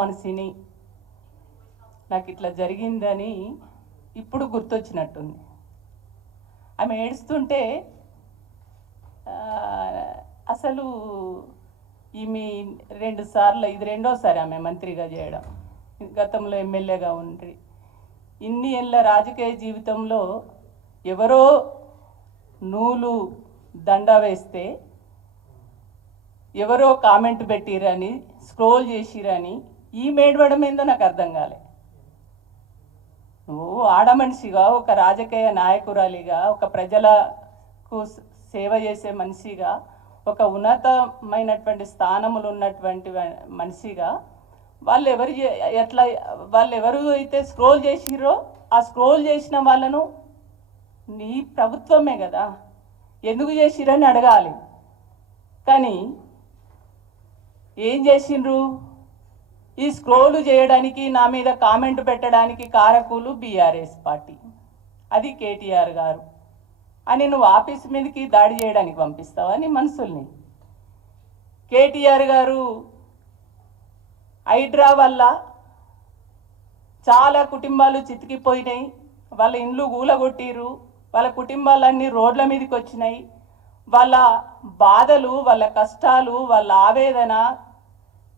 మనసిని నాకు ఇట్లా జరిగిందని ఇప్పుడు గుర్తొచ్చినట్టుంది. ఆమె ఏడుస్తుంటే అసలు ఈమె 2 సార్లు, ఇది రెండోసారి ఆమె మంత్రిగా చేయడం, గతంలో ఎమ్మెల్యేగా ఉండి ఇన్ని ఏళ్ళ రాజకీయ జీవితంలో ఎవరో నూలు దండ వేస్తే ఎవరో కామెంట్ పెట్టిరని, స్క్రోల్ చేసిరని ఈ మేడవడం ఏందో నాకు అర్థం కాలే. నువ్వు ఆడమనిషిగా, ఒక రాజకీయ నాయకురాలిగా, ఒక ప్రజలకు సేవ చేసే మనిషిగా, ఒక ఉన్నతమైనటువంటి స్థానములు ఉన్నటువంటి మనిషిగా వాళ్ళు ఎవరు అయితే స్క్రోల్ చేసిరో ఆ స్క్రోల్ చేసిన వాళ్ళను నీ ప్రభుత్వమే కదా ఎందుకు చేసిరని అడగాలి. కానీ ఏం చేసిండ్రు? ఈ స్క్రోల్ చేయడానికి, నా మీద కామెంట్ పెట్టడానికి కారకులు బీఆర్ఎస్ పార్టీ, అది కేటీఆర్ గారు అని నువ్వు ఆఫీస్ మీదకి దాడి చేయడానికి పంపిస్తావా నీ మనుషుల్ని? కేటీఆర్ గారు హైడ్రా వల్ల చాలా కుటుంబాలు చితికిపోయినాయి, వాళ్ళ ఇండ్లు గూలగొట్టిరు, వాళ్ళ కుటుంబాలన్నీ రోడ్ల మీదకి వచ్చినాయి. వాళ్ళ బాధలు, వాళ్ళ కష్టాలు, వాళ్ళ ఆవేదన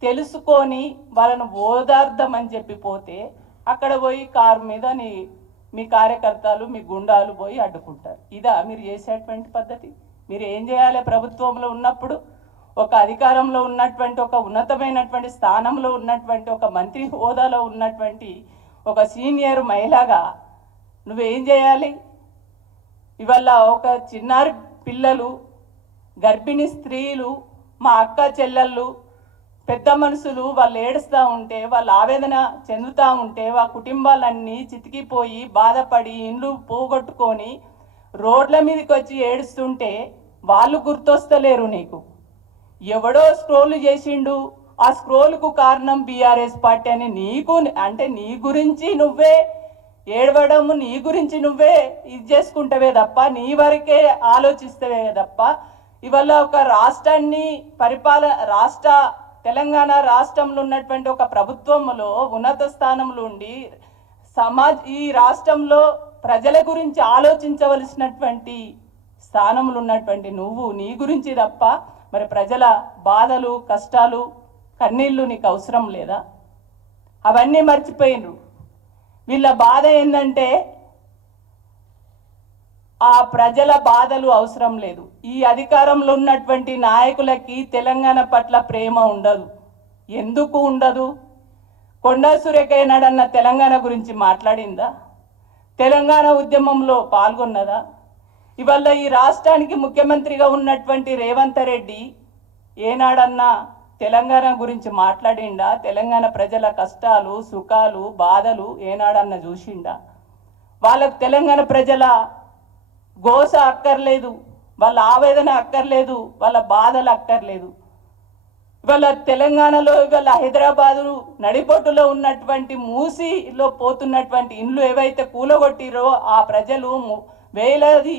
తెలుసుకొని వాళ్ళను ఓదార్దమని చెప్పిపోతే అక్కడ పోయి కారు మీద మీ కార్యకర్తలు, మీ గుండాలు పోయి అడ్డుకుంటారు. ఇదా మీరు చేసేటువంటి పద్ధతి? మీరు ఏం చేయాలి? ప్రభుత్వంలో ఉన్నప్పుడు, ఒక అధికారంలో ఉన్నటువంటి, ఒక ఉన్నతమైనటువంటి స్థానంలో ఉన్నటువంటి, ఒక మంత్రి హోదాలో ఉన్నటువంటి ఒక సీనియర్ మహిళగా నువ్వేం చేయాలి? ఇవాళ ఒక చిన్నారి పిల్లలు, గర్భిణీ స్త్రీలు, మా అక్క చెల్లెళ్ళు, పెద్ద మనుషులు వాళ్ళు ఏడుస్తూ ఉంటే, వాళ్ళు ఆవేదన చెందుతూ ఉంటే, ఆ కుటుంబాలన్నీ చితికిపోయి బాధపడి ఇండ్లు పోగొట్టుకొని రోడ్ల మీదకి వచ్చి ఏడుస్తుంటే వాళ్ళు గుర్తొస్తలేరు నీకు. ఎవడో స్క్రోల్ చేసిండు, ఆ స్క్రోల్కు కారణం బీఆర్ఎస్ పార్టీ అని నీకు, అంటే నీ గురించి నువ్వే ఏడవడము, నీ గురించి నువ్వే ఇది చేసుకుంటావే తప్ప, నీ వరకే ఆలోచిస్తవే తప్ప, ఇవాళ ఒక రాష్ట్రాన్ని తెలంగాణ రాష్ట్రంలో ఉన్నటువంటి ఒక ప్రభుత్వంలో ఉన్నత స్థానంలో ఉండి ఈ రాష్ట్రంలో ప్రజల గురించి ఆలోచించవలసినటువంటి స్థానంలో ఉన్నటువంటి నువ్వు నీ గురించి తప్ప మరి ప్రజల బాధలు, కష్టాలు, కన్నీళ్ళు నీకు అవసరం లేదా? అవన్నీ మర్చిపోయినరు. వీళ్ళ బాధ ఏంటంటే ఆ ప్రజల బాధలు అవసరం లేదు. ఈ అధికారంలో ఉన్నటువంటి నాయకులకి తెలంగాణ పట్ల ప్రేమ ఉండదు. ఎందుకు ఉండదు? కొండా సురేఖ ఏనాడన్న తెలంగాణ గురించి మాట్లాడిందా? తెలంగాణ ఉద్యమంలో పాల్గొన్నదా? ఇవాళ ఈ రాష్ట్రానికి ముఖ్యమంత్రిగా ఉన్నటువంటి రేవంత్ రెడ్డి ఏనాడన్నా తెలంగాణ గురించి మాట్లాడిండా? తెలంగాణ ప్రజల కష్టాలు, సుఖాలు, బాధలు ఏనాడన్నా చూసిండా? వాళ్ళకు తెలంగాణ ప్రజల గోస అక్కర్లేదు, వాళ్ళ ఆవేదన అక్కర్లేదు, వాళ్ళ బాధలు అక్కర్లేదు. ఇవాళ తెలంగాణలో, ఇవాళ హైదరాబాదు నడిబొట్టులో ఉన్నటువంటి మూసీలో పోతున్నటువంటి ఇండ్లు ఏవైతే కూలగొట్టిరో ఆ ప్రజలు వేలాది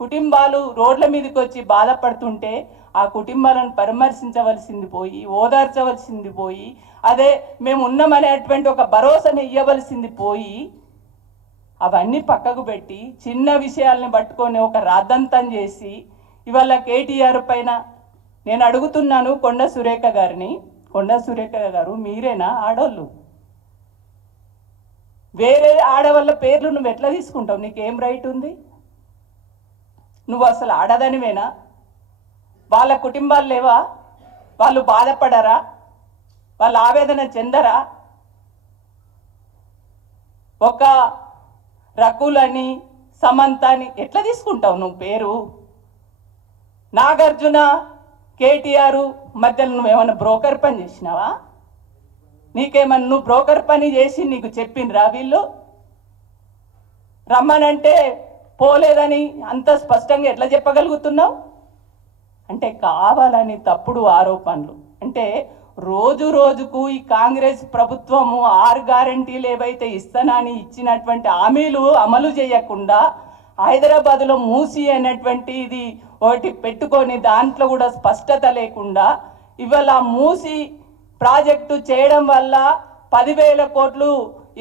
కుటుంబాలు రోడ్ల మీదకి వచ్చి బాధపడుతుంటే ఆ కుటుంబాలను పరామర్శించవలసింది పోయి, ఓదార్చవలసింది పోయి, అదే మేము ఉన్నామనేటువంటి ఒక భరోసాని ఇవ్వవలసింది పోయి, అవన్నీ పక్కకు పెట్టి చిన్న విషయాల్ని పట్టుకొని ఒక రాద్దంతం చేసి ఇవాళ కేటీఆర్ పైన నేను అడుగుతున్నాను కొండా సురేఖ గారిని, కొండా సురేఖ గారు మీరేనా ఆడోళ్ళు? వేరే ఆడవాళ్ళ పేర్లు నువ్వు ఎట్లా తీసుకుంటావు? నీకేం రైట్ ఉంది? నువ్వు అసలు ఆడదానివేనా? వాళ్ళ కుటుంబాలు లేవా? వాళ్ళు బాధపడరా? వాళ్ళ ఆవేదన చెందరా? ఒక రకులని, సమంతని ఎట్లా తీసుకుంటావు నువ్వు పేరు? నాగార్జున, కేటీఆర్ మధ్యలో నువ్వేమన్నా బ్రోకర్ పని చేసినావా? నీకేమన్నా నువ్వు బ్రోకర్ పని చేసి నీకు చెప్పిండ్రా వీళ్ళు? రమ్మనంటే పోలేదని అంత స్పష్టంగా ఎట్లా చెప్పగలుగుతున్నావు? అంటే కావాలని తప్పుడు ఆరోపణలు. అంటే రోజు రోజుకు ఈ కాంగ్రెస్ ప్రభుత్వము 6 గ్యారెంటీలు ఏవైతే ఇస్తానని ఇచ్చినటువంటి హామీలు అమలు చేయకుండా హైదరాబాద్లో మూసి అనేటువంటి ఇది ఒకటి పెట్టుకొని దాంట్లో కూడా స్పష్టత లేకుండా ఇవాళ మూసి ప్రాజెక్టు చేయడం వల్ల 10,000 కోట్లు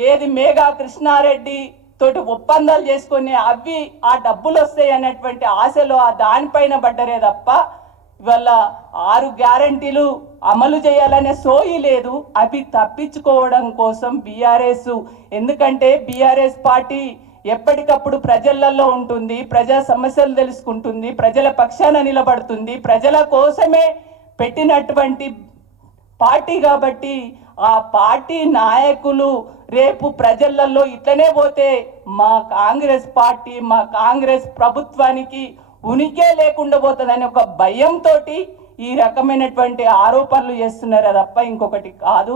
ఏది మేఘా కృష్ణారెడ్డి తోటి ఒప్పందాలు చేసుకుని అవి ఆ డబ్బులు వస్తాయి అనేటువంటి ఆశలో దానిపైన పడ్డరే తప్ప ఇవాళ 6 గ్యారంటీలు అమలు చేయాలనే సోయి లేదు. అవి తప్పించుకోవడం కోసం బీఆర్ఎస్, ఎందుకంటే బీఆర్ఎస్ పార్టీ ఎప్పటికప్పుడు ప్రజలలో ఉంటుంది, ప్రజా సమస్యలు తెలుసుకుంటుంది, ప్రజల పక్షాన నిలబడుతుంది, ప్రజల కోసమే పెట్టినటువంటి పార్టీ కాబట్టి ఆ పార్టీ నాయకులు రేపు ప్రజలలో ఇట్లనే పోతే మా కాంగ్రెస్ పార్టీ, మా కాంగ్రెస్ ప్రభుత్వానికి ఉనికే లేకుండా పోతుందని ఒక భయంతో ఈ రకమైనటువంటి ఆరోపణలు చేస్తున్నారే తప్ప ఇంకొకటి కాదు.